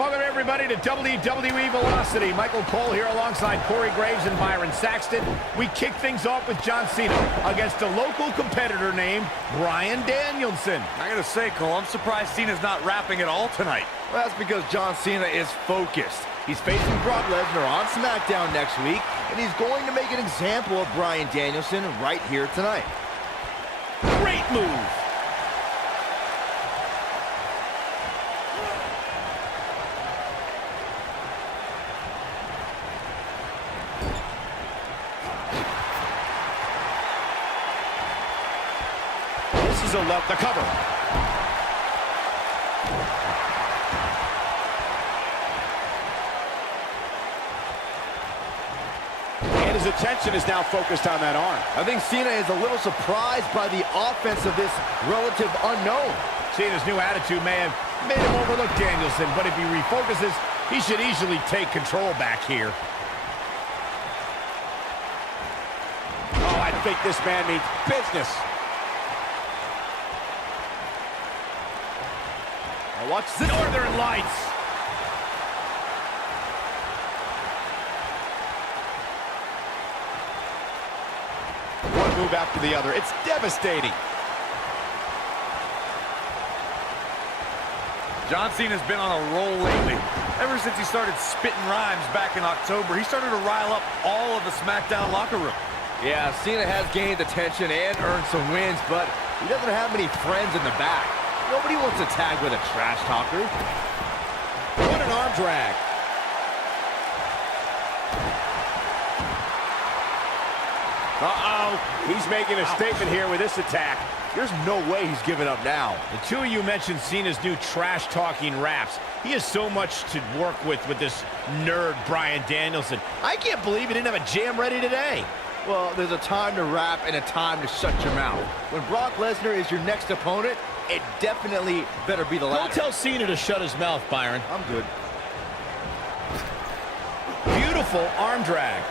Welcome, everybody, to WWE Velocity. Michael Cole here alongside Corey Graves and Byron Saxton. We kick things off with John Cena against a local competitor named Bryan Danielson. I gotta say, Cole, I'm surprised Cena's not rapping at all tonight. Well, that's because John Cena is focused. He's facing Brock Lesnar on SmackDown next week, and he's going to make an example of Bryan Danielson right here tonight. Great move. This is a left, the cover. And his attention is now focused on that arm. I think Cena is a little surprised by the offense of this relative unknown. Cena's new attitude may have made him overlook Danielson, but if he refocuses, he should easily take control back here. Oh, I think this man means business. Now watch the Northern Lights. One move after the other. It's devastating. John Cena's been on a roll lately. Ever since he started spitting rhymes back in October, he started to rile up all of the SmackDown locker room. Yeah, Cena has gained attention and earned some wins, but he doesn't have many friends in the back. Nobody wants to tag with a trash talker. What an arm drag. Uh-oh, he's making a statement here with this attack. There's no way he's giving up now. The two of you mentioned Cena's new trash-talking raps. He has so much to work with this nerd Bryan Danielson. I can't believe he didn't have a jam ready today. Well, there's a time to rap and a time to shut your mouth. When Brock Lesnar is your next opponent, it definitely better be the latter. Don't tell Cena to shut his mouth, Byron. I'm good. Beautiful arm drag.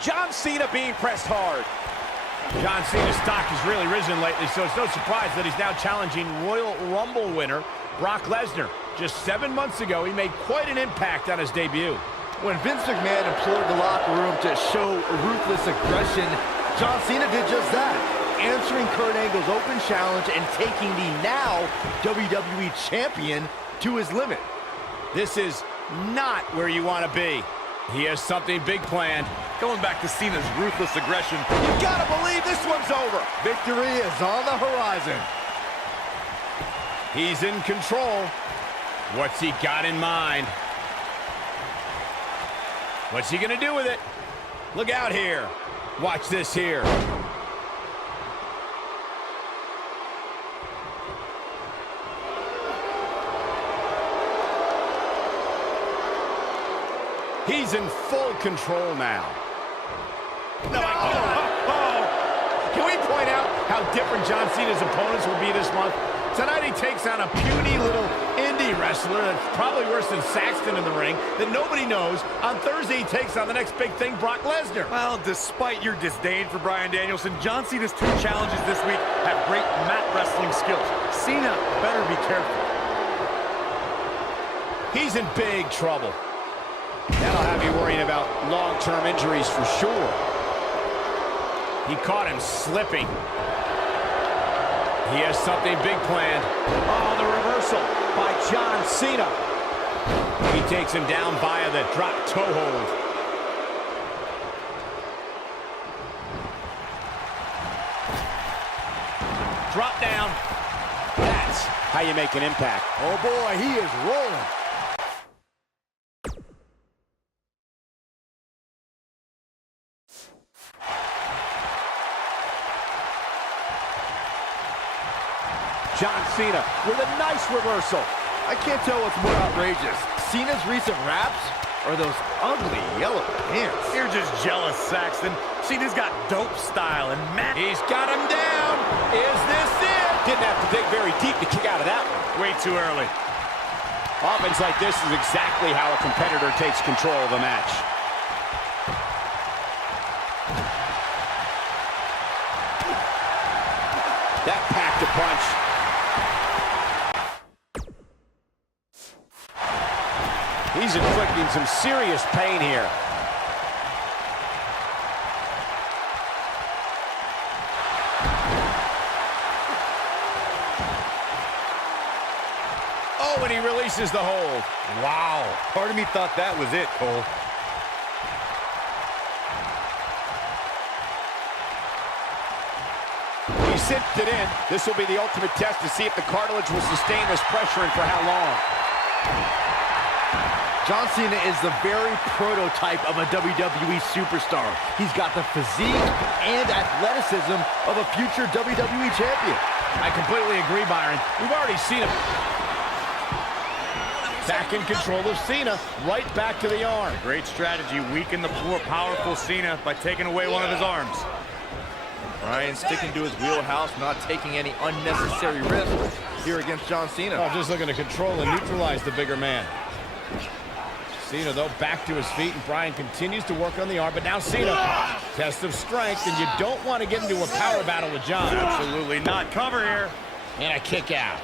John Cena being pressed hard. John Cena's stock has really risen lately, so it's no surprise that he's now challenging Royal Rumble winner Brock Lesnar. Just 7 months ago, he made quite an impact on his debut. When Vince McMahon implored the locker room to show ruthless aggression, John Cena did just that, answering Kurt Angle's open challenge and taking the now WWE Champion to his limit. This is not where you want to be. He has something big planned. Going back to Cena's ruthless aggression. You gotta believe this one's over. Victory is on the horizon. He's in control. What's he got in mind? What's he gonna do with it? Look out here. Watch this here. He's in full control now. No, Can we point out how different John Cena's opponents will be this month? Tonight he takes on a puny little indie wrestler that's probably worse than Saxton in the ring that nobody knows. On Thursday he takes on the next big thing, Brock Lesnar. Well, despite your disdain for Bryan Danielson, John Cena's two challenges this week have great mat wrestling skills. Cena better be careful. He's in big trouble. That'll have you worrying about long-term injuries for sure. He caught him slipping. He has something big planned. Oh, the reversal by John Cena. He takes him down via the drop toe hold. Drop down. That's how you make an impact. Oh boy, he is rolling. John Cena with a nice reversal. I can't tell what's more outrageous, Cena's recent raps or those ugly yellow pants. You're just jealous, Saxton. Cena's got dope style and He's got him down. Is this it? Didn't have to dig very deep to kick out of that one. way too early. Offense like this is exactly how a competitor takes control of a match. That packed a punch. He's inflicting some serious pain here. Oh, and he releases the hold. Wow. Part of me thought that was it, Cole. He zipped it in. This will be the ultimate test to see if the cartilage will sustain this pressure and for how long. John Cena is the very prototype of a WWE superstar. He's got the physique and athleticism of a future WWE champion. I completely agree, Byron. We've already seen him. Back in control of Cena, right back to the arm. Great strategy, weaken the more powerful Cena by taking away one of his arms. Ryan sticking to his wheelhouse, not taking any unnecessary risks here against John Cena. Oh, just looking to control and neutralize the bigger man. Cena, though, back to his feet, and Bryan continues to work on the arm, but now Cena, test of strength, and you don't want to get into a power battle with John. Absolutely not. Cover here. And a kick out.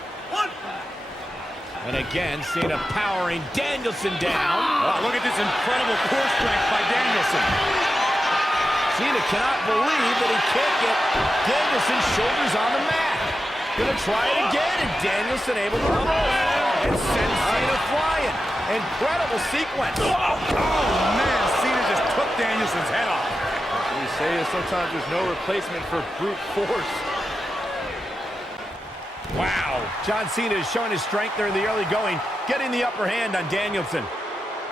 And again, Cena powering Danielson down. Oh, look at this incredible core strength by Danielson. Cena cannot believe that he can't get Danielson's shoulders on the mat. Gonna try it again, and Danielson able to reverse. And send Cena flying. Incredible sequence. Oh, man, Cena just took Danielson's head off. What we say is sometimes there's no replacement for brute force. Wow. John Cena is showing his strength there in the early going, getting the upper hand on Danielson.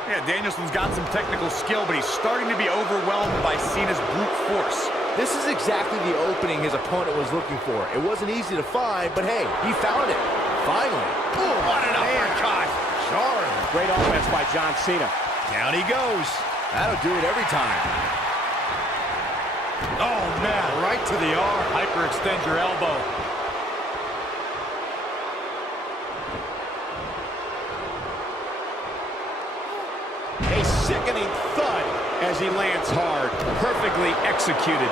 Yeah, Danielson's got some technical skill, but he's starting to be overwhelmed by Cena's brute force. This is exactly the opening his opponent was looking for. It wasn't easy to find, but hey, he found it. Finally. Ooh, what an uppercut. Jarring. Great offense by John Cena. Down he goes. That'll do it every time. Oh, man, right to the arm. Hyperextend your elbow. A sickening thud as he lands hard. Perfectly executed.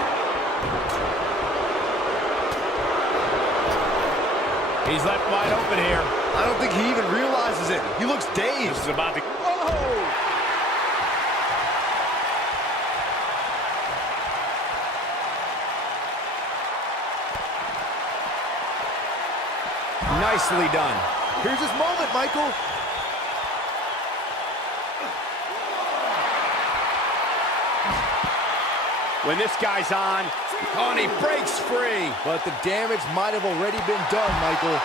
He's left wide open here. I don't think he even realizes it. He looks dazed. This is about to... Whoa! Nicely done. Here's his moment, Michael. When this guy's on, oh, and he breaks free. But the damage might have already been done, Michael.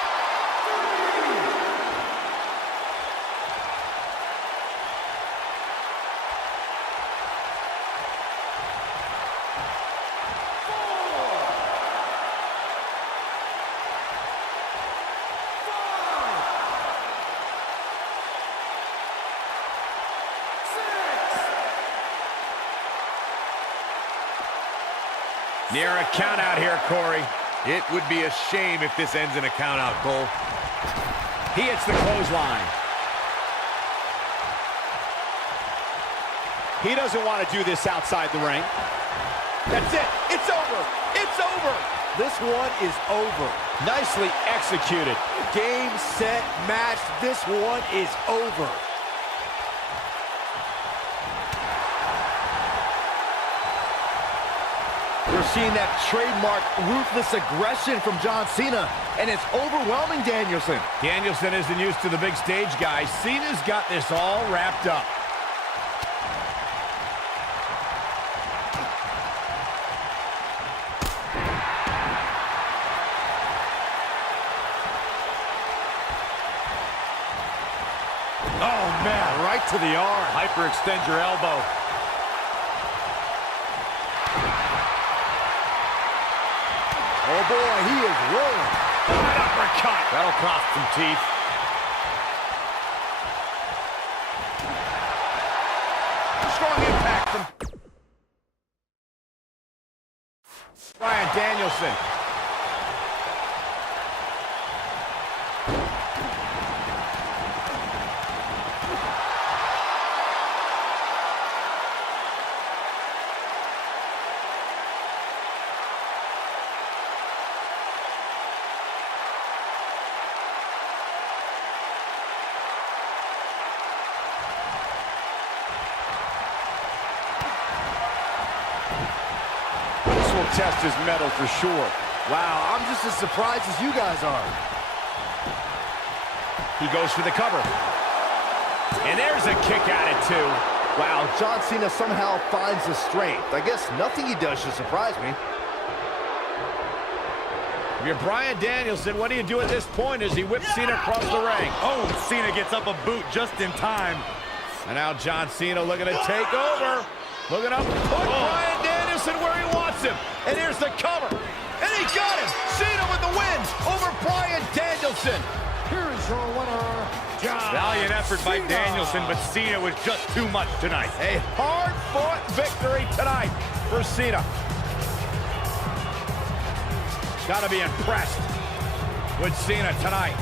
Near a count out here, Corey. It would be a shame if this ends in a count out, Cole. He hits the clothesline. He doesn't want to do this outside the ring. That's it. It's over. It's over. This one is over. Nicely executed. Game, set, match. This one is over. We're seeing that trademark ruthless aggression from John Cena, and it's overwhelming Danielson. Danielson isn't used to the big stage, guys. Cena's got this all wrapped up. Oh, man, right to the arm. Hyperextend your elbow. Oh, boy, he is rolling. An uppercut. That'll cost some teeth. Strong impact from Bryan Danielson. test his mettle for sure. Wow, I'm just as surprised as you guys are. He goes for the cover. And there's a kick at it, too. Wow, John Cena somehow finds the strength. I guess nothing he does should surprise me. If you're Bryan Danielson, what do you do at this point as he whips Cena across the ring? Oh, Cena gets up a boot just in time. And now John Cena looking to take over. Looking up, put Bryan Danielson where he wants him. And here's the cover. And he got him. Cena with the win over Bryan Danielson. Here is your winner, John Valiant effort by Cena. Danielson, but Cena was just too much tonight. A hard-fought victory tonight for Cena. Got to be impressed with Cena tonight.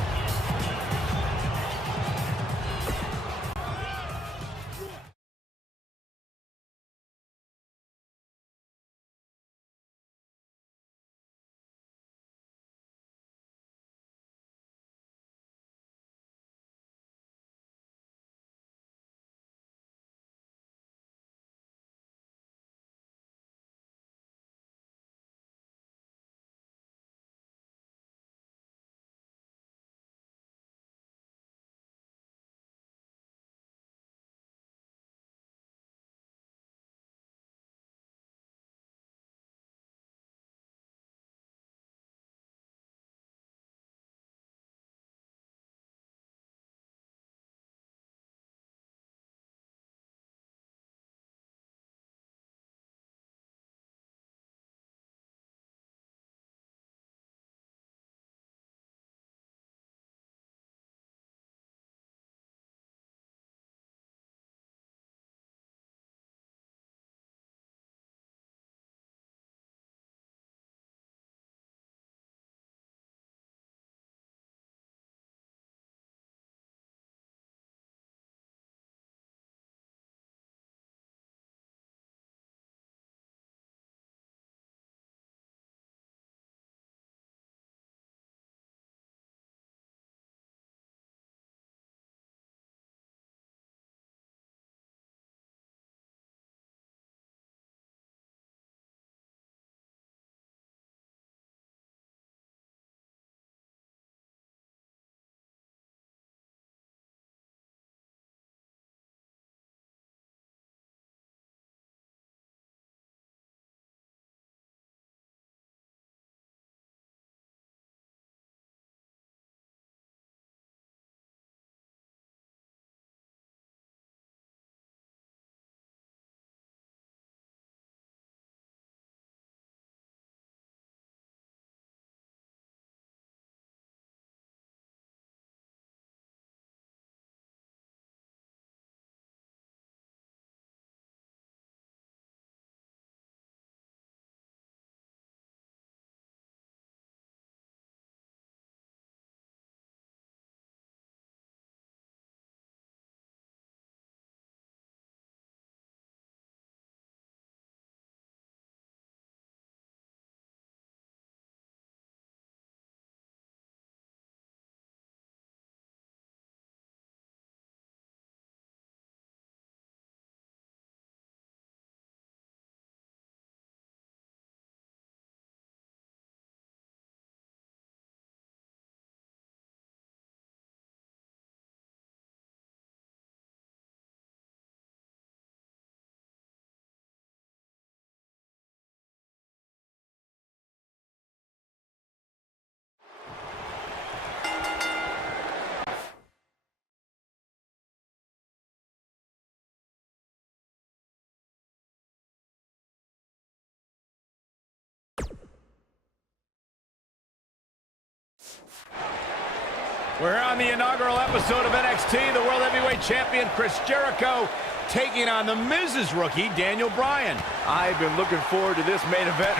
We're here on the inaugural episode of NXT. The World Heavyweight Champion Chris Jericho taking on the Miz's rookie, Daniel Bryan. I've been looking forward to this main event.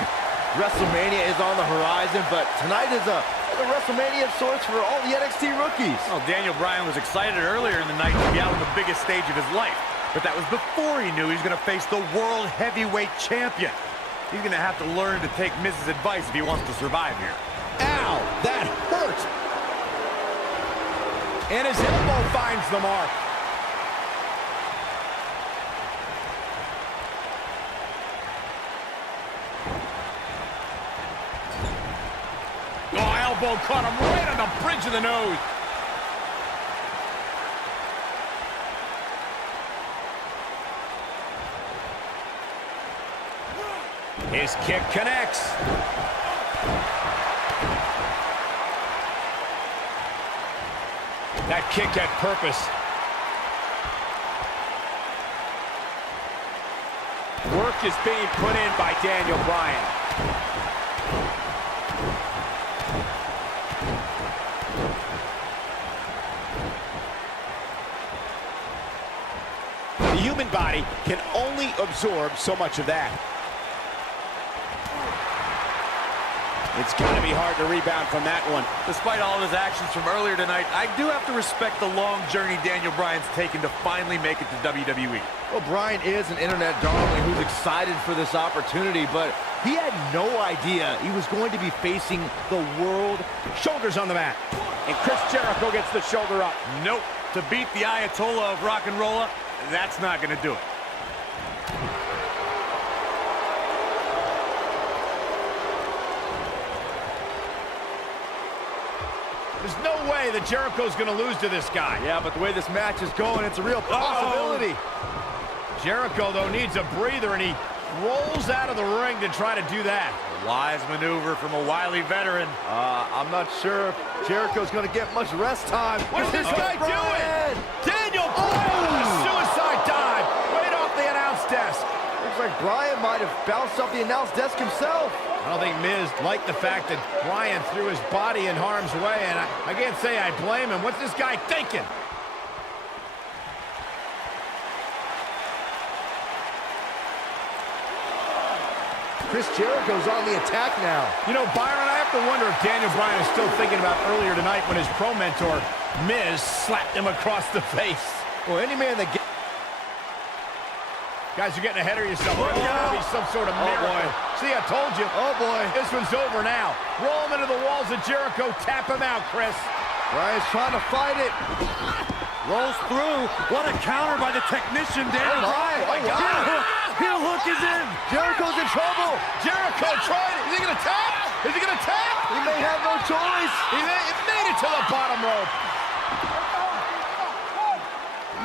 WrestleMania is on the horizon, but tonight is a WrestleMania of sorts for all the NXT rookies. Well, Daniel Bryan was excited earlier in the night to be out on the biggest stage of his life. But that was before he knew he was going to face the World Heavyweight Champion. He's going to have to learn to take Miz's advice if he wants to survive here. Ow, that hurt. And his elbow finds the mark. elbow caught him right on the bridge of the nose. His kick connects. That kick had purpose. Work is being put in by Daniel Bryan. The human body can only absorb so much of that. It's going to be hard to rebound from that one. Despite all of his actions from earlier tonight, I do have to respect the long journey Daniel Bryan's taken to finally make it to WWE. Well, Bryan is an internet darling who's excited for this opportunity, but he had no idea he was going to be facing the world. Shoulders on the mat. And Chris Jericho gets the shoulder up. Nope. To beat the Ayatollah of rock and roll, that's not going to do it. There's no way that Jericho's going to lose to this guy. Yeah, but the way this match is going, it's a real possibility. Jericho, though, needs a breather, and he rolls out of the ring to try to do that. A wise maneuver from a wily veteran. I'm not sure if Jericho's going to get much rest time. What is this guy doing? Daniel Bryan with a suicide dive right off the announce desk. Looks like Bryan might have bounced off the announce desk himself. I don't think Miz liked the fact that Bryan threw his body in harm's way, and I can't say I blame him. What's this guy thinking? Chris Jericho's on the attack now. You know, Byron, I have to wonder if Daniel Bryan is still thinking about earlier tonight when his pro mentor, Miz, slapped him across the face. Well, any man that gets... Guys, you're getting ahead of yourself. There's got to be some sort of miracle. Boy. See, I told you. Oh, boy. This one's over now. Roll him into the walls of Jericho. Tap him out, Chris. Bryan's trying to fight it. Rolls through. What a counter by the technician, Daniel Bryan. Oh, my God. Heel hook is in. Jericho's in trouble. Jericho tried it. Is he going to tap? Is he going to tap? He may have no choice. He made it to the bottom rope.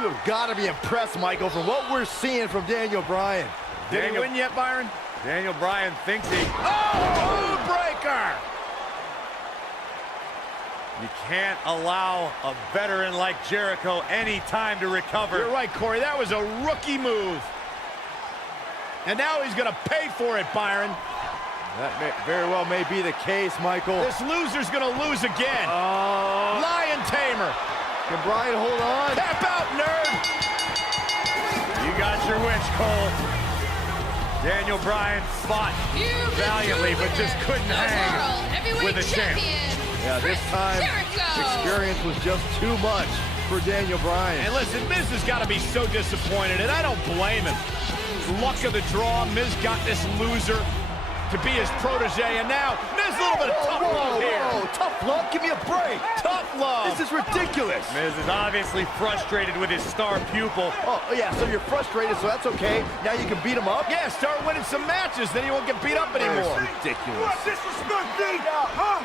You've got to be impressed, Michael, from what we're seeing from Daniel Bryan. Did he win yet, Byron? Daniel Bryan thinks he... Oh, breaker! You can't allow a veteran like Jericho any time to recover. You're right, Corey. That was a rookie move. And now he's going to pay for it, Byron. That very well may be the case, Michael. This loser's going to lose again. Lion Tamer. Can Bryan hold on? Tap out, nerd. You got your wish, Cole. Daniel Bryan fought valiantly, but just couldn't hang with the champ. Yeah, this time, experience was just too much for Daniel Bryan. And listen, Miz has got to be so disappointed, and I don't blame him. Luck of the draw, Miz got this loser to be his protege, and now Miz a little bit of tough love here. Whoa, tough love? Give me a break. Tough love. This is ridiculous. Miz is obviously frustrated with his star pupil. Oh, yeah, so you're frustrated, so that's okay. Now you can beat him up? Yeah, start winning some matches, then he won't get beat up anymore. That's ridiculous. Disrespect me! Huh?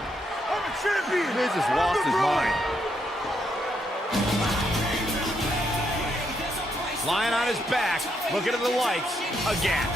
I'm a champion! Miz has lost his mind. Lying on his back, looking at the lights again.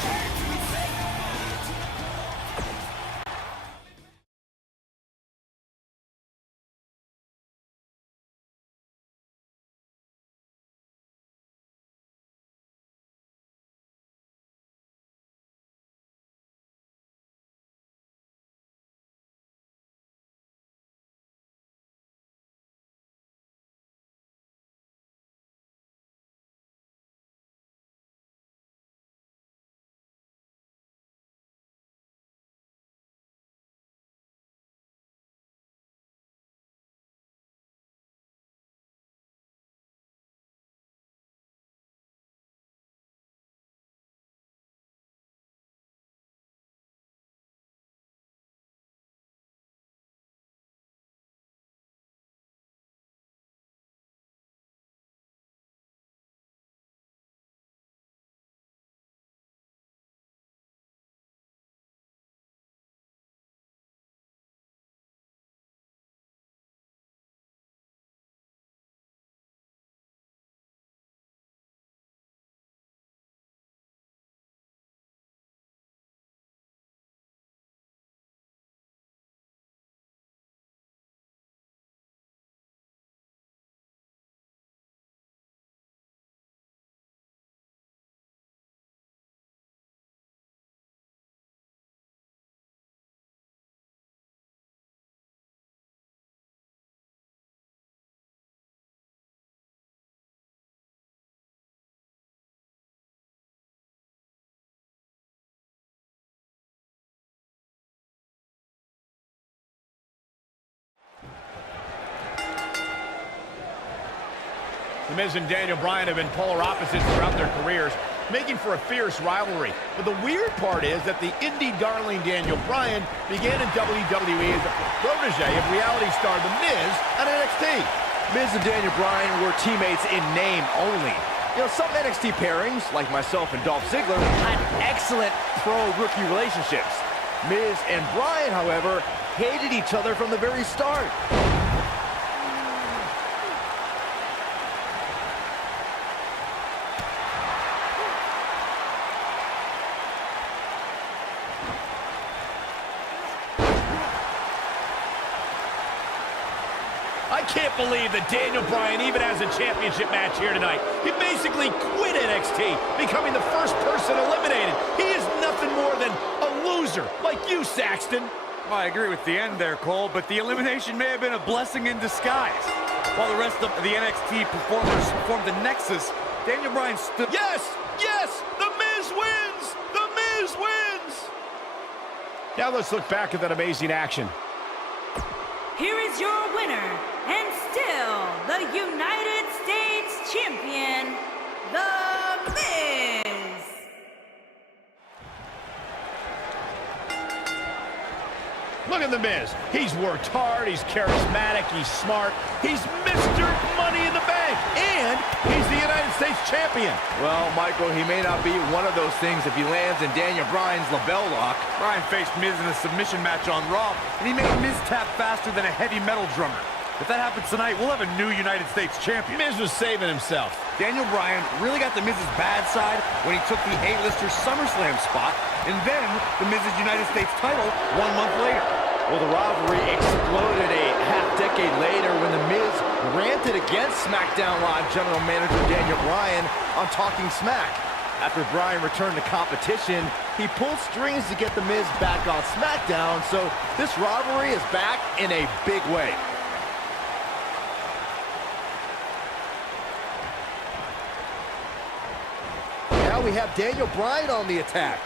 The Miz and Daniel Bryan have been polar opposites throughout their careers, making for a fierce rivalry. But the weird part is that the indie darling Daniel Bryan began in WWE as a protege of reality star The Miz on NXT. Miz and Daniel Bryan were teammates in name only. You know, some NXT pairings, like myself and Dolph Ziggler, had excellent pro-rookie relationships. Miz and Bryan, however, hated each other from the very start. I can't believe that Daniel Bryan even has a championship match here tonight. He basically quit NXT, becoming the first person eliminated. He is nothing more than a loser, like you, Saxton. Well, I agree with the end there, Cole, but the elimination may have been a blessing in disguise. While the rest of the NXT performers formed the Nexus, Daniel Bryan stood... Yes! Yes! The Miz wins! The Miz wins! Now let's look back at that amazing action. Here is your winner, and still the United States Champion, The Miz. Look at The Miz. He's worked hard, he's charismatic, he's smart, he's Mr. Money in the Bank, and he's the United States Champion. Well, Michael, he may not be one of those things if he lands in Daniel Bryan's LaBelle lock. Bryan faced Miz in a submission match on Raw, and he made Miz tap faster than a heavy metal drummer. If that happens tonight, we'll have a new United States Champion. Miz was saving himself. Daniel Bryan really got the Miz's bad side when he took the A-lister SummerSlam spot, and then the Miz's United States title 1 month later. Well, the rivalry exploded a half-decade later when The Miz ranted against SmackDown Live General Manager Daniel Bryan on Talking Smack. After Bryan returned to competition, he pulled strings to get The Miz back on SmackDown, so this rivalry is back in a big way. Now we have Daniel Bryan on the attack.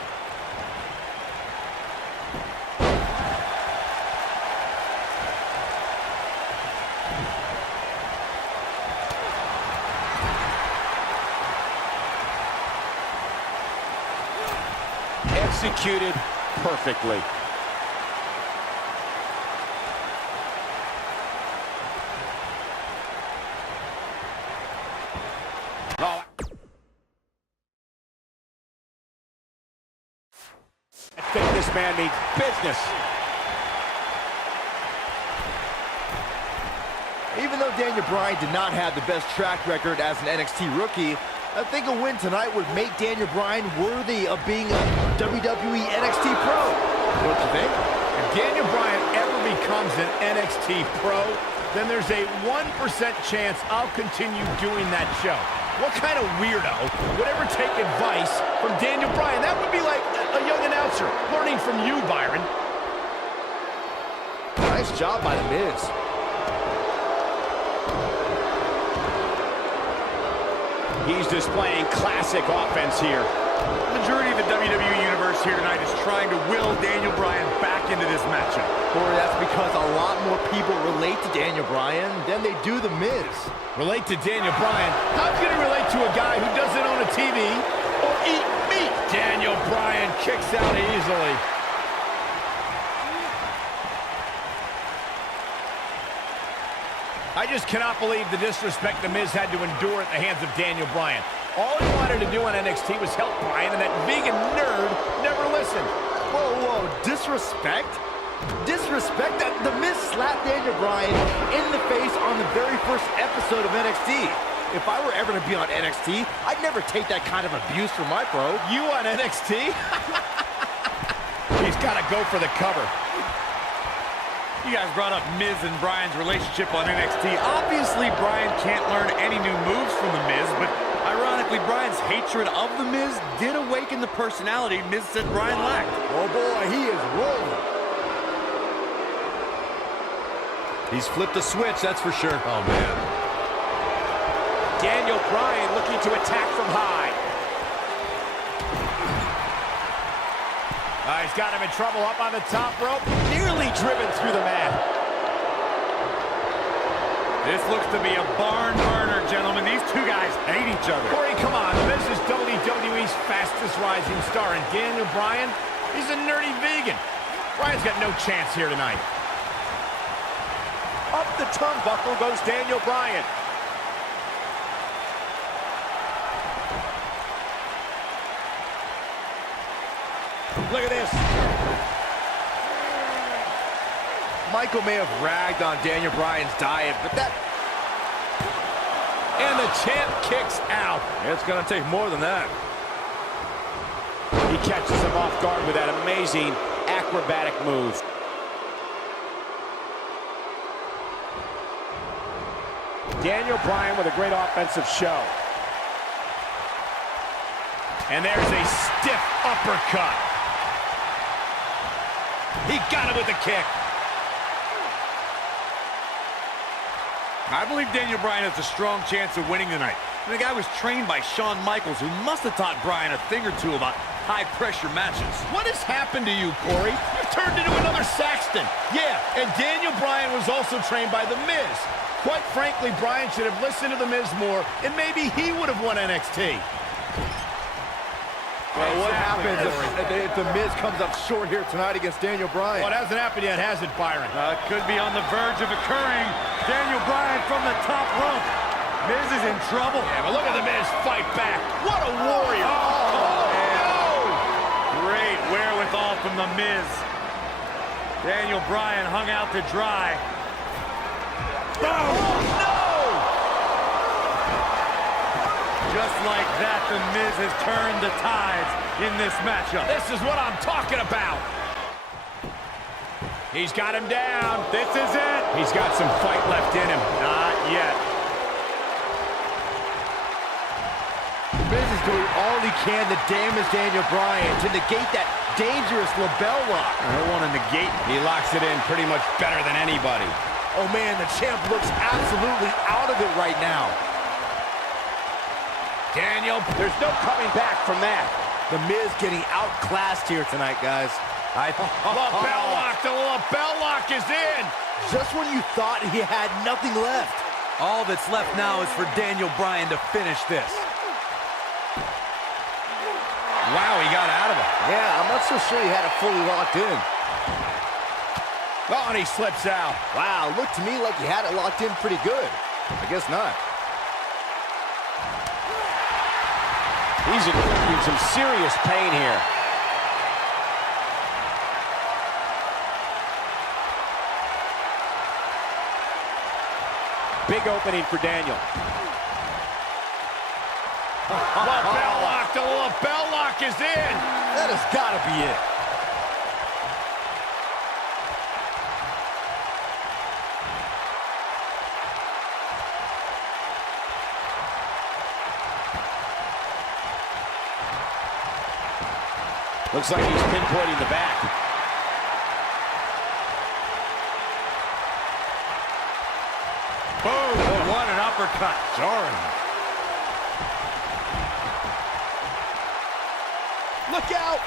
Executed perfectly. Oh. I think this man needs business. Even though Daniel Bryan did not have the best track record as an NXT rookie, I think a win tonight would make Daniel Bryan worthy of being a WWE NXT Pro. Don't you think? If Daniel Bryan ever becomes an NXT Pro, then there's a 1% chance I'll continue doing that show. What kind of weirdo would ever take advice from Daniel Bryan? That would be like a young announcer learning from you, Byron. Nice job by The Miz. He's displaying classic offense here. The majority of the WWE Universe here tonight is trying to will Daniel Bryan back into this matchup. Corey, that's because a lot more people relate to Daniel Bryan than they do The Miz. Relate to Daniel Bryan? How can he relate to a guy who doesn't own a TV or eat meat? Daniel Bryan kicks out easily. I just cannot believe the disrespect The Miz had to endure at the hands of Daniel Bryan. All he wanted to do on NXT was help Bryan, and that vegan nerd never listened. Whoa, whoa, disrespect? Disrespect? That The Miz slapped Daniel Bryan in the face on the very first episode of NXT. If I were ever to be on NXT, I'd never take that kind of abuse from my pro. You on NXT? He's got to go for the cover. You guys brought up Miz and Bryan's relationship on NXT. Obviously, Bryan can't learn any new moves from The Miz, but ironically, Bryan's hatred of The Miz did awaken the personality Miz said Bryan lacked. Oh boy, he is rolling. He's flipped the switch, that's for sure. Oh, man. Daniel Bryan looking to attack from high. He's got him in trouble up on the top rope. Nearly driven through the mat. This looks to be a barn burner, gentlemen. These two guys hate each other. Corey, come on. The Miz is WWE's fastest rising star, and Daniel Bryan, he's a nerdy vegan. Bryan's got no chance here tonight. Up the turnbuckle goes Daniel Bryan. Look at this. Michael may have ragged on Daniel Bryan's diet, but that... And the champ kicks out. It's going to take more than that. He catches him off guard with that amazing acrobatic move. Daniel Bryan with a great offensive show. And there's a stiff uppercut. He got it with the kick. I believe Daniel Bryan has a strong chance of winning tonight. And the guy was trained by Shawn Michaels, who must have taught Bryan a thing or two about high-pressure matches. What has happened to you, Corey? You've turned into another Saxton. Yeah, and Daniel Bryan was also trained by The Miz. Quite frankly, Bryan should have listened to The Miz more, and maybe he would have won NXT. Well, what happens if The Miz comes up short here tonight against Daniel Bryan? Well, it hasn't happened yet, has it, Byron? Could be on the verge of occurring. Daniel Bryan from the top rope. Miz is in trouble. Yeah, but look at The Miz fight back. What a warrior. Great wherewithal from The Miz. Daniel Bryan hung out to dry. Boom! Oh, no! Just like that, The Miz has turned the tides in this matchup. This is what I'm talking about. He's got him down. This is it. He's got some fight left in him. Not yet. Miz is doing all he can to damage Daniel Bryan, to negate that dangerous label lock. I don't want to negate. He locks it in pretty much better than anybody. Oh man, the champ looks absolutely out of it right now. Daniel, there's no coming back from that. The Miz getting outclassed here tonight, guys. Lapel lock, the lapel lock is in. Just when you thought he had nothing left. All that's left now is for Daniel Bryan to finish this. Wow, he got out of it. Yeah, I'm not so sure he had it fully locked in. Oh, and he slips out. Wow, looked to me like he had it locked in pretty good. I guess not. He's inflicting some serious pain here. Big opening for Daniel. Lapel lock, the lapel lock is in. That has got to be it. Looks like he's pinpointing the back. Boom! What an uppercut. Jarring. Look out!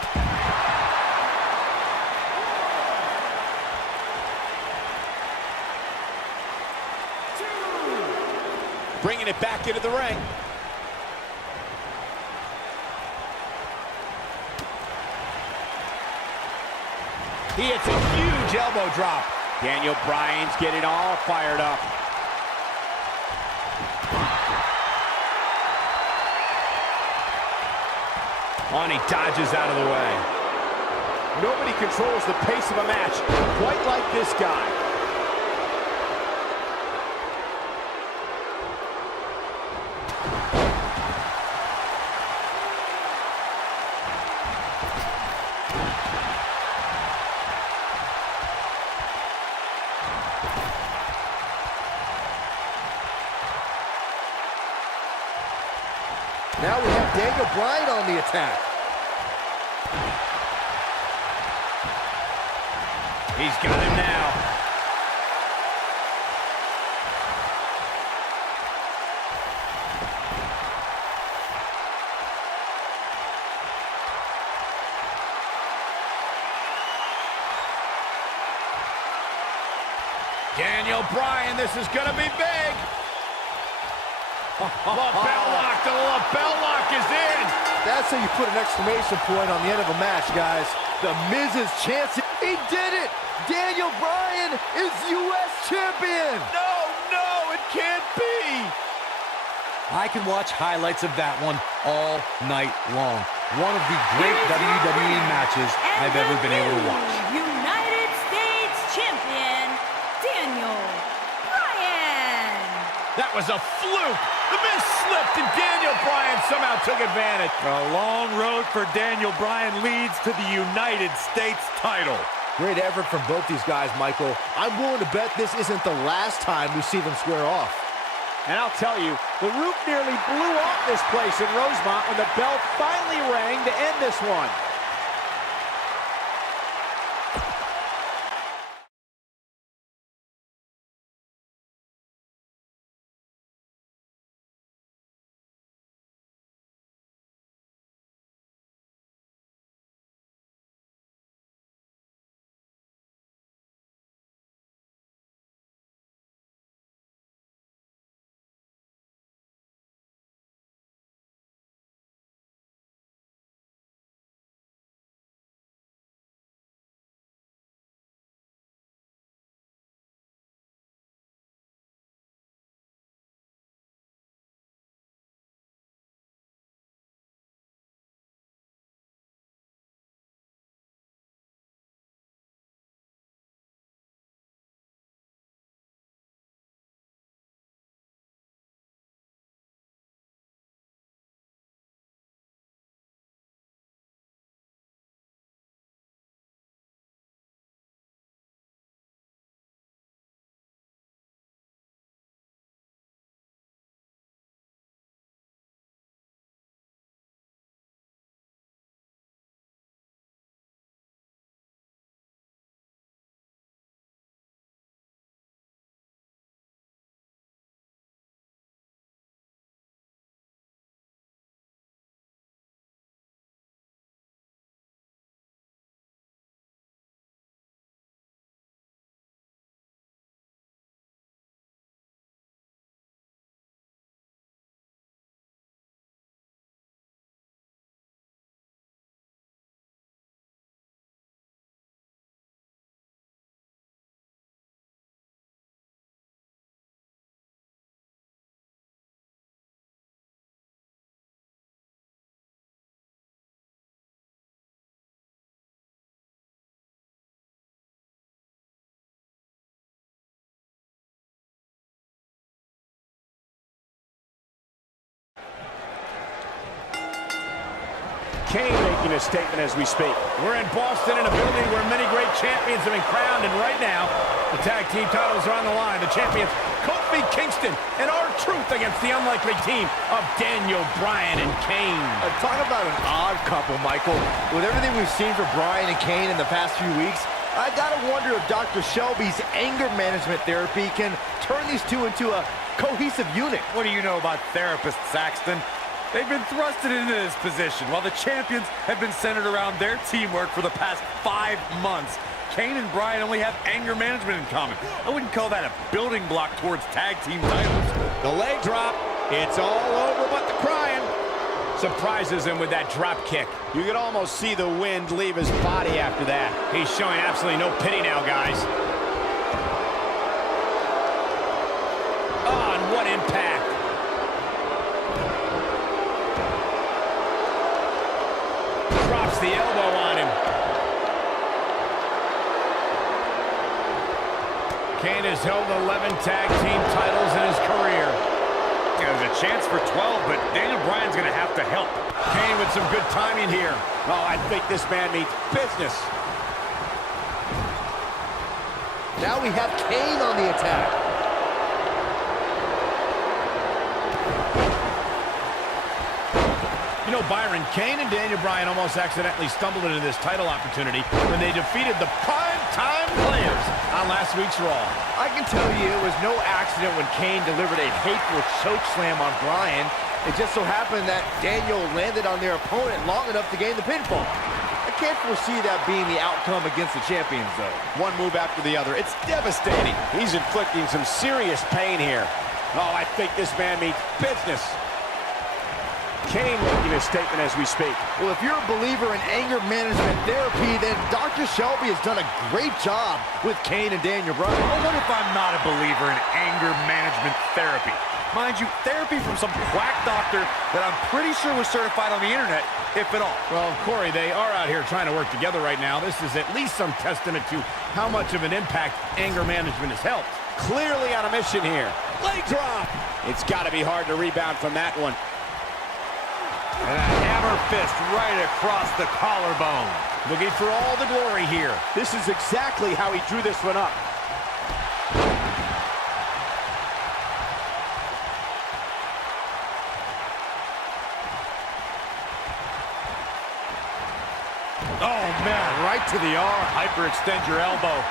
Bringing it back into the ring. He hits a huge elbow drop. Daniel Bryan's getting all fired up. On, he dodges out of the way. Nobody controls the pace of a match quite like this guy. Now we have Daniel Bryan on the attack. He's got him now. Daniel Bryan, this is gonna be big. Lapel lock, the lapel lock is in. That's how you put an exclamation point on the end of a match, guys. The Miz's chance. He did it! Daniel Bryan is U.S. champion! No, it can't be. I can watch highlights of that one all night long. One of the great WWE matches I've ever been able to watch. United States Champion, Daniel Bryan. That was a fluke. The Miz slipped and Daniel Bryan somehow took advantage. A long road for Daniel Bryan leads to the United States title. Great effort from both these guys, Michael. I'm willing to bet this isn't the last time we see them square off. And I'll tell you, the roof nearly blew off this place in Rosemont when the bell finally rang to end this one. Kane making a statement as we speak. We're in Boston in a building where many great champions have been crowned, and right now, the tag team titles are on the line. The champions, Kofi Kingston and R-Truth against the unlikely team of Daniel Bryan and Kane. Talk about an odd couple, Michael. With everything we've seen for Bryan and Kane in the past few weeks, I gotta wonder if Dr. Shelby's anger management therapy can turn these two into a cohesive unit. What do you know about therapists, Saxton? They've been thrusted into this position while the champions have been centered around their teamwork for the past 5 months. Kane and Bryan only have anger management in common. I wouldn't call that a building block towards tag team titles. The leg drop. It's all over but the crying. Surprises him with that drop kick. You could almost see the wind leave his body after that. He's showing absolutely no pity now, guys. Oh, and what impact. Drops the elbow on him. Kane has held 11 tag team titles in his career. There's a chance for 12, but Daniel Bryan's going to have to help. Kane with some good timing here. Oh, I think this man means business. Now we have Kane on the attack. You know, Byron, Kane and Daniel Bryan almost accidentally stumbled into this title opportunity when they defeated the Prime-Time Players on last week's Raw. I can tell you it was no accident when Kane delivered a hateful chokeslam on Bryan. It just so happened that Daniel landed on their opponent long enough to gain the pinfall. Can't foresee that being the outcome against the champions, though. One move after the other. It's devastating. He's inflicting some serious pain here. Oh, I think this man means business. Kane making a statement as we speak. Well, if you're a believer in anger management therapy, then Dr. Shelby has done a great job with Kane and Daniel Bryan. Well, what if I'm not a believer in anger management therapy? Mind you, therapy from some quack doctor that I'm pretty sure was certified on the internet, if at all. Well, Corey, they are out here trying to work together right now. This is at least some testament to how much of an impact anger management has helped. Clearly on a mission here. Leg drop. It's got to be hard to rebound from that one. And a hammer fist right across the collarbone. Looking for all the glory here. This is exactly how he drew this one up. Oh, man, right to the arm. Hyperextend your elbow.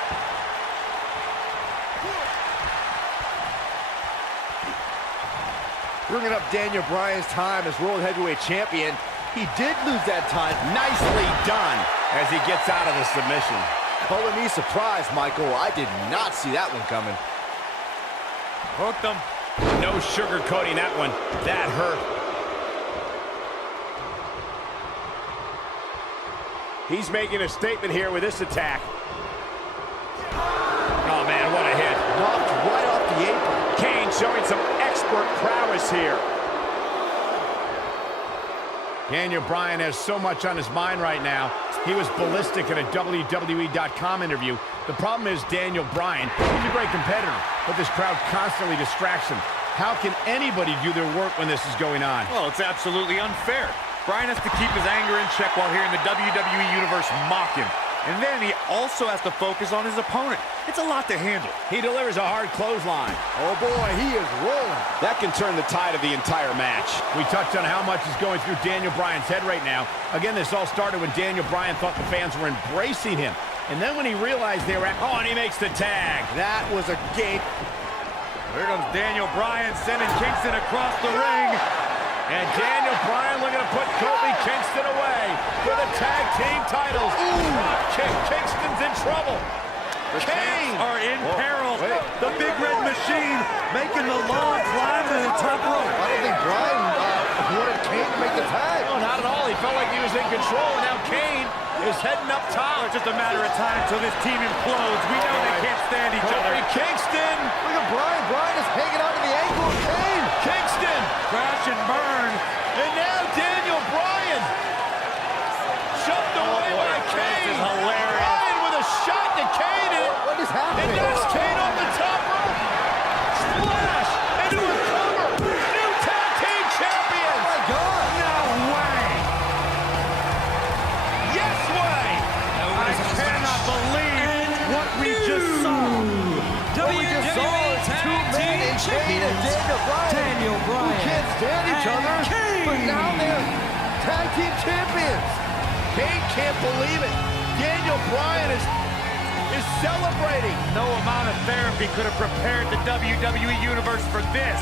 Bringing up Daniel Bryan's time as World Heavyweight Champion. He did lose that time. Nicely done as he gets out of the submission. Calling me surprised, Michael. I did not see that one coming. Hooked him. No sugarcoating that one. That hurt. He's making a statement here with this attack. Oh, man, what a hit. Knocked right off the apron. Kane showing some expert prowess here. Daniel Bryan has so much on his mind right now. He was ballistic in a WWE.com interview. The problem is Daniel Bryan, he's a great competitor, but this crowd constantly distracts him. How can anybody do their work when this is going on? Well, it's absolutely unfair. Bryan has to keep his anger in check while hearing the WWE Universe mock him. And then he also has to focus on his opponent. It's a lot to handle. He delivers a hard clothesline. Oh, boy, he is rolling. That can turn the tide of the entire match. We touched on how much is going through Daniel Bryan's head right now. Again, this all started when Daniel Bryan thought the fans were embracing him. And then when he realized they were at... Oh, and he makes the tag. That was a game. Here comes Daniel Bryan sending Kingston across the ring. And Daniel Bryan looking to put Kofi Kingston away for the tag team titles. Ooh, Kingston's in trouble. The Kane are in peril. The Big Red Machine making the long climb to the top rope. I don't think Bryan wanted Kane to make the tag. No, not at all. He felt like he was in control. And now Kane is heading up top. It's just a matter of time until this team implodes. We know they can't stand each other. Kofi Kingston. Look at Bryan. Bryan is hanging on to the ankle of Kane. Kingston. Crash and burn. And now Daniel Bryan. Shoved away by Kane. This is hilarious. Bryan with a shot to Kane. What is happening? And that's Kane off the top rope. Splash into a cover. New tag team champions. Oh, my God. No way. Yes way. I cannot believe what we just saw. What we just saw is two men in Kane and Daniel Bryan. Who can't stand each other, but now they're tag team champions. Kane can't believe it. Daniel Bryan is celebrating. No amount of therapy could have prepared the WWE Universe for this.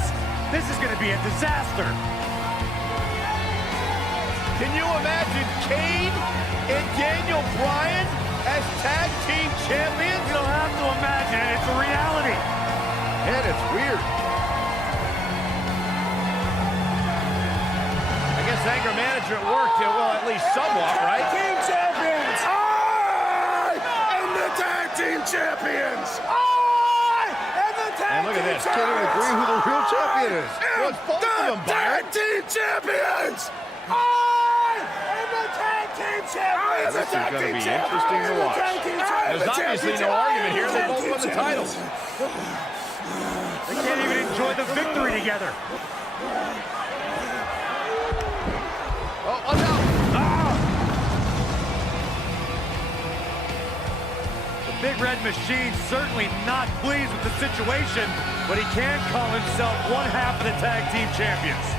This is going to be a disaster. Can you imagine Kane and Daniel Bryan as tag team champions? You don't have to imagine it. It's a reality. And it's weird. I guess anger management worked, well, at least somewhat, right? Team champions! I am the tag team champions! I am the tag And look at team this. Can't even agree who the real champion is. Well, it's both of them, Byron. Tag team champions! I am the tag team champions! This is going to be interesting to watch. There's obviously no argument here. They both won the titles. They can't even enjoy the victory together. Oh, watch out. The Big Red Machine certainly not pleased with the situation, but he can call himself one half of the tag team champions.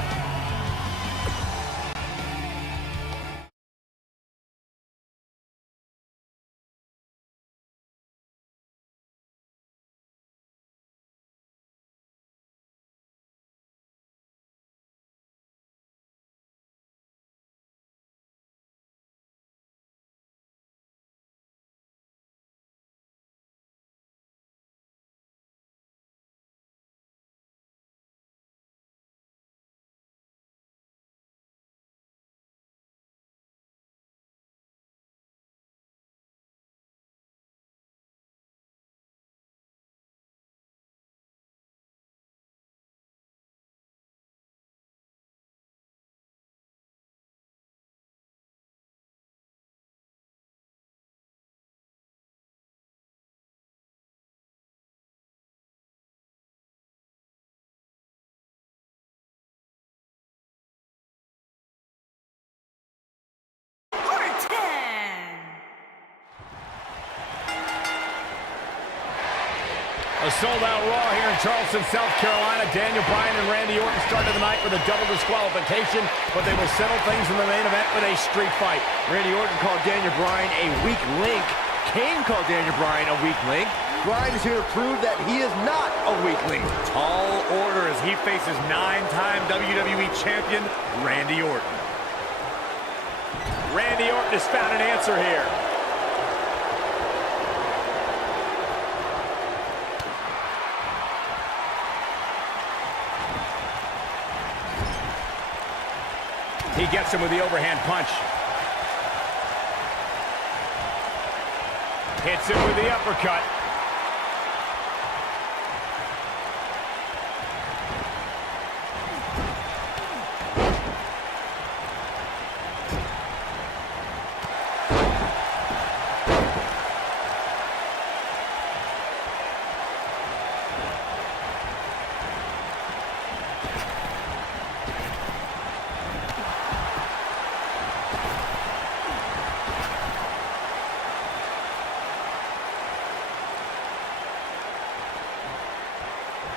A sold-out Raw here in Charleston, South Carolina. Daniel Bryan and Randy Orton started the night with a double disqualification, but they will settle things in the main event with a street fight. Randy Orton called Daniel Bryan a weak link. Kane called Daniel Bryan a weak link. Bryan is here to prove that he is not a weak link. Tall order as he faces 9-time WWE champion Randy Orton. Randy Orton has found an answer here. He gets him with the overhand punch. Hits him with the uppercut.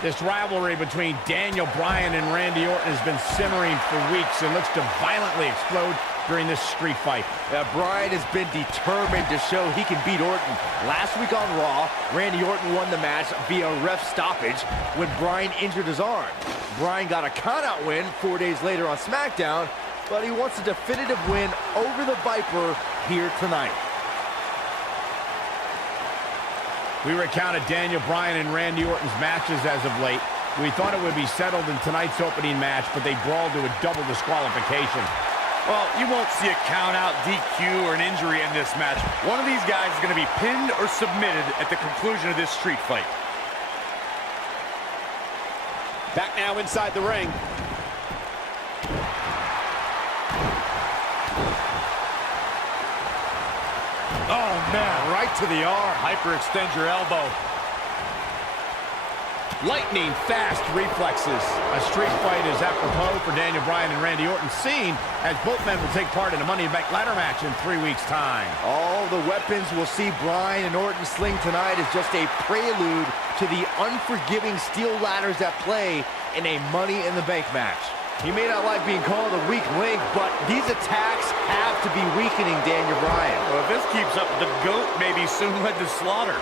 This rivalry between Daniel Bryan and Randy Orton has been simmering for weeks and looks to violently explode during this street fight. Bryan has been determined to show he can beat Orton. Last week on Raw, Randy Orton won the match via ref stoppage when Bryan injured his arm. Bryan got a countout win 4 days later on SmackDown, but he wants a definitive win over the Viper here tonight. We recounted Daniel Bryan and Randy Orton's matches as of late. We thought it would be settled in tonight's opening match, but they brawled to a double disqualification. Well, you won't see a count-out, DQ, or an injury in this match. One of these guys is going to be pinned or submitted at the conclusion of this street fight. Back now inside the ring. Oh, man, right to the arm. Hyperextend your elbow. Lightning fast reflexes. A street fight is apropos for Daniel Bryan and Randy Orton, seen as both men will take part in a Money in the Bank ladder match in 3 weeks' time. All the weapons we'll see Bryan and Orton sling tonight is just a prelude to the unforgiving steel ladders that play in a Money in the Bank match. He may not like being called a weak link, but these attacks have to be weakening Daniel Bryan. Well, if this keeps up, the GOAT may be soon led to slaughter.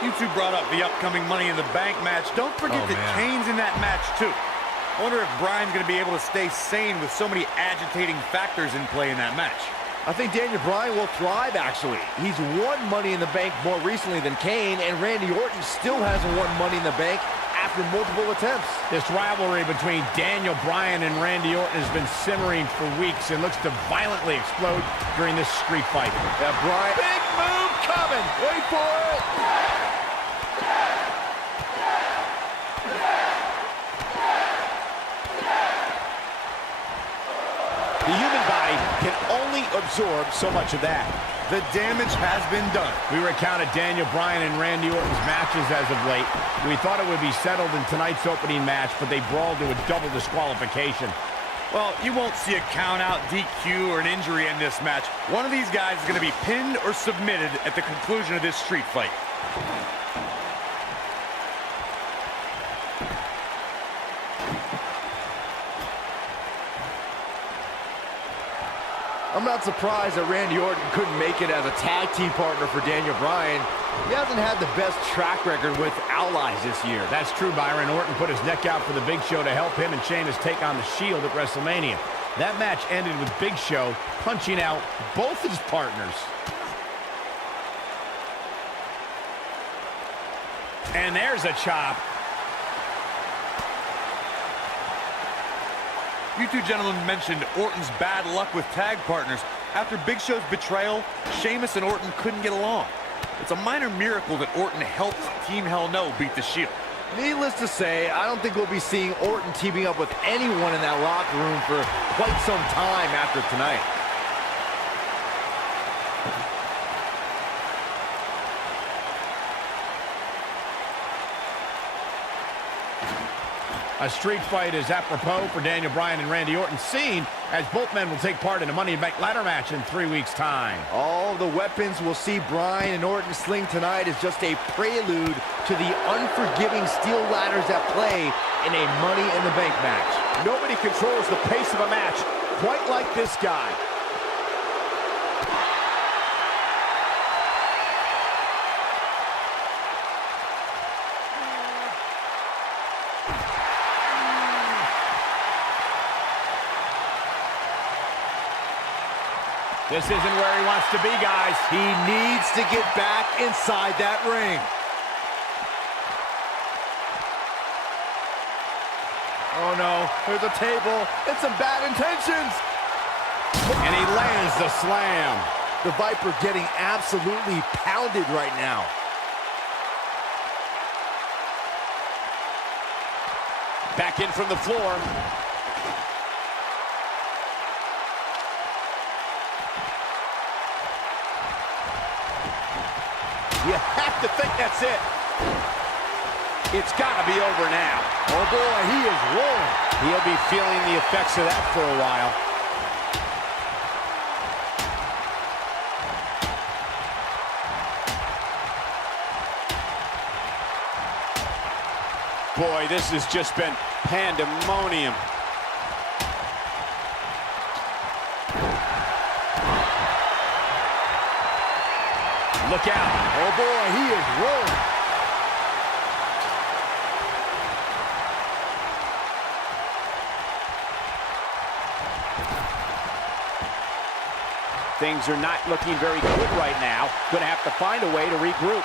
You two brought up the upcoming Money in the Bank match. Don't forget that Kane's in that match, too. I wonder if Bryan's going to be able to stay sane with so many agitating factors in play in that match. I think Daniel Bryan will thrive, actually. He's won Money in the Bank more recently than Kane, and Randy Orton still hasn't won Money in the Bank after multiple attempts. This rivalry between Daniel Bryan and Randy Orton has been simmering for weeks and looks to violently explode during this street fight. Bryan, big move coming. Wait for it. The human body can only absorb so much of that. The damage has been done. We recounted Daniel Bryan and Randy Orton's matches as of late. We thought it would be settled in tonight's opening match, but they brawled to a double disqualification. Well, you won't see a count-out, DQ, or an injury in this match. One of these guys is going to be pinned or submitted at the conclusion of this street fight. I'm not surprised that Randy Orton couldn't make it as a tag team partner for Daniel Bryan. He hasn't had the best track record with allies this year. That's true, Byron. Orton put his neck out for the Big Show to help him and Sheamus take on the Shield at WrestleMania. That match ended with Big Show punching out both his partners. And there's a chop. You two gentlemen mentioned Orton's bad luck with tag partners. After Big Show's betrayal, Sheamus and Orton couldn't get along. It's a minor miracle that Orton helped Team Hell No beat the Shield. Needless to say, I don't think we'll be seeing Orton teaming up with anyone in that locker room for quite some time after tonight. A street fight is apropos for Daniel Bryan and Randy Orton, seen as both men will take part in a Money in the Bank ladder match in 3 weeks' time. All the weapons we'll see Bryan and Orton sling tonight is just a prelude to the unforgiving steel ladders at play in a Money in the Bank match. Nobody controls the pace of a match quite like this guy. This isn't where he wants to be, guys. He needs to get back inside that ring. Oh no, there's a table. It's some bad intentions. And he lands the slam. The Viper getting absolutely pounded right now. Back in from the floor. You have to think that's it. It's got to be over now. Oh boy, he is rolling. He'll be feeling the effects of that for a while. Boy, this has just been pandemonium. Look out. Oh boy, he is rolling. Things are not looking very good right now. Gonna have to find a way to regroup.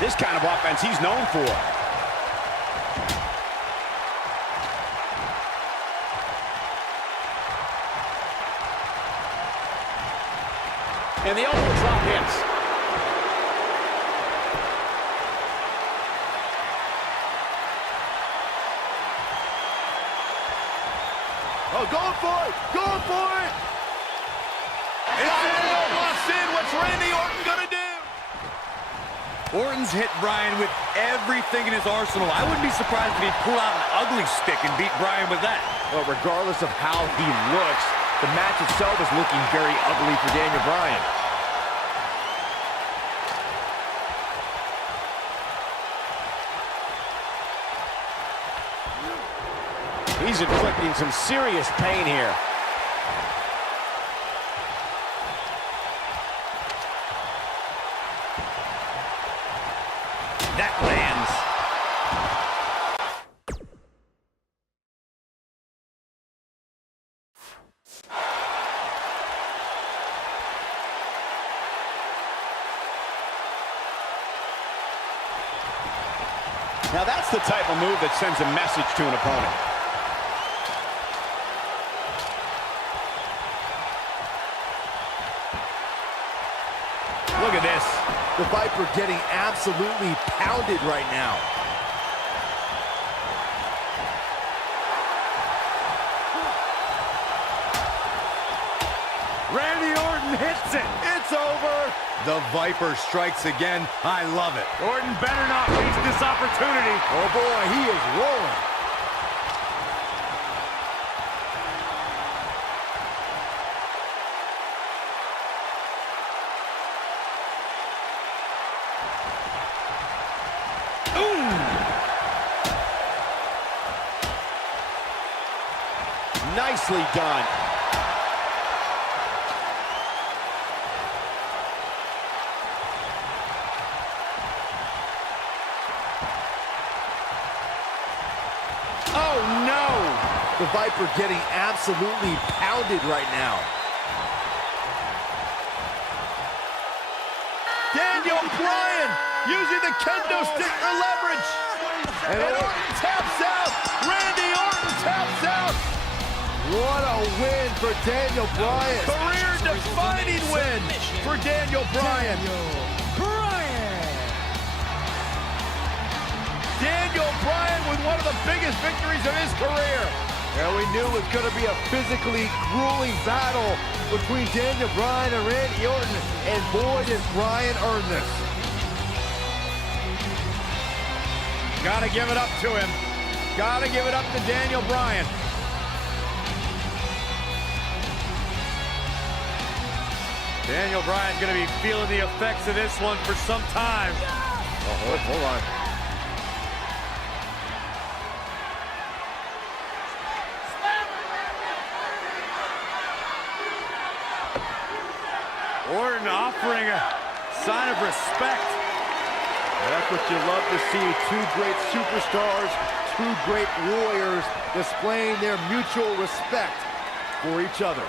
This kind of offense he's known for. And the elbow drop hits. Oh, going for it! Going for it! It's walks in. What's Randy Orton gonna do? Orton's hit Bryan with everything in his arsenal. I wouldn't be surprised if he pulled out an ugly stick and beat Bryan with that. Well, regardless of how he looks, the match itself is looking very ugly for Daniel Bryan. He's inflicting some serious pain here. That lands. Now that's the type of move that sends a message to an opponent. Look at this. The Viper getting absolutely pounded right now. Randy Orton hits it. It's over. The Viper strikes again. I love it. Orton better not waste this opportunity. Oh boy, he is rolling. Nicely done. Oh, no! The Viper getting absolutely pounded right now. Daniel Bryan using the kendo stick for leverage. And Orton taps out. Randy Orton taps out. What a win for Daniel Bryan. Career-defining win for Daniel Bryan. Daniel Bryan with one of the biggest victories of his career. Yeah, we knew it was going to be a physically grueling battle between Daniel Bryan and Randy Orton, and boy, did Bryan earn this. Gotta give it up to him. Gotta give it up to Daniel Bryan. Daniel Bryan's going to be feeling the effects of this one for some time. Oh, hold on. Orton offering a sign of respect. That's what you love to see. Two great superstars, two great warriors displaying their mutual respect for each other.